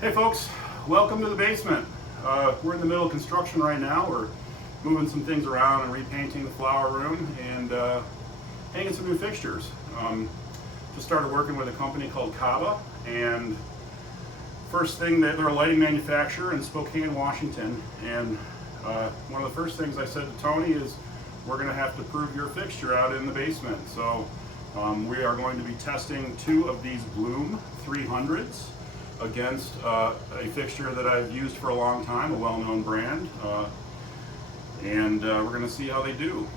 Hey folks, welcome to the basement. We're in the middle of construction right now. We're moving some things around and repainting the flower room and hanging some new fixtures. Just started working with a company called CABA, and first thing, they're a lighting manufacturer in Spokane, Washington, and one of the first things I said to Tony is we're going to have to prove your fixture out in the basement. So we are going to be testing two of these Bloom 300s against a fixture that I've used for a long time, a well-known brand, and we're going to see how they do.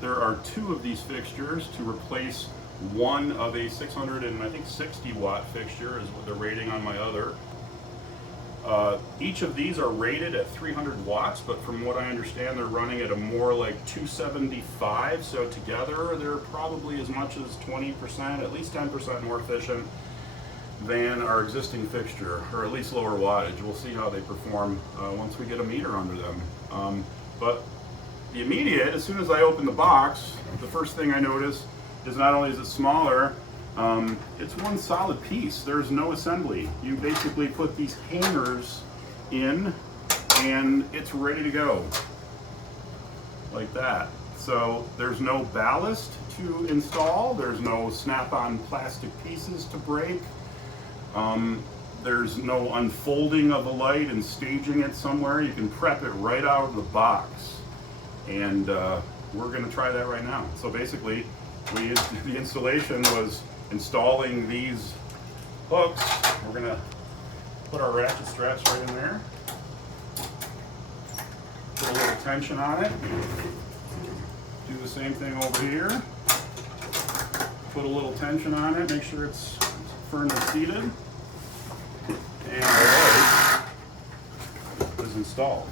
There are two of these fixtures to replace one of a 660 watt fixture is what the rating on my other. Each of these are rated at 300 watts, but from what I understand, they're running at a more like 275. So together, they're probably as much as 20%, at least 10% more efficient than our existing fixture, or at least lower wattage. We'll see how they perform once we get a meter under them. But the immediate, as soon as I open the box, the first thing I notice is not only is it smaller, it's one solid piece. There's no assembly. You basically put these hangers in and it's ready to go, like that. So there's no ballast to install. There's no snap-on plastic pieces to break. There's no unfolding of the light and staging it somewhere. You can prep it right out of the box. And we're gonna try that right now. So basically, the installation was installing these hooks. We're gonna put our ratchet straps right in there. Put a little tension on it. Do the same thing over here. Put a little tension on it, make sure it's firmly seated. And the light is installed.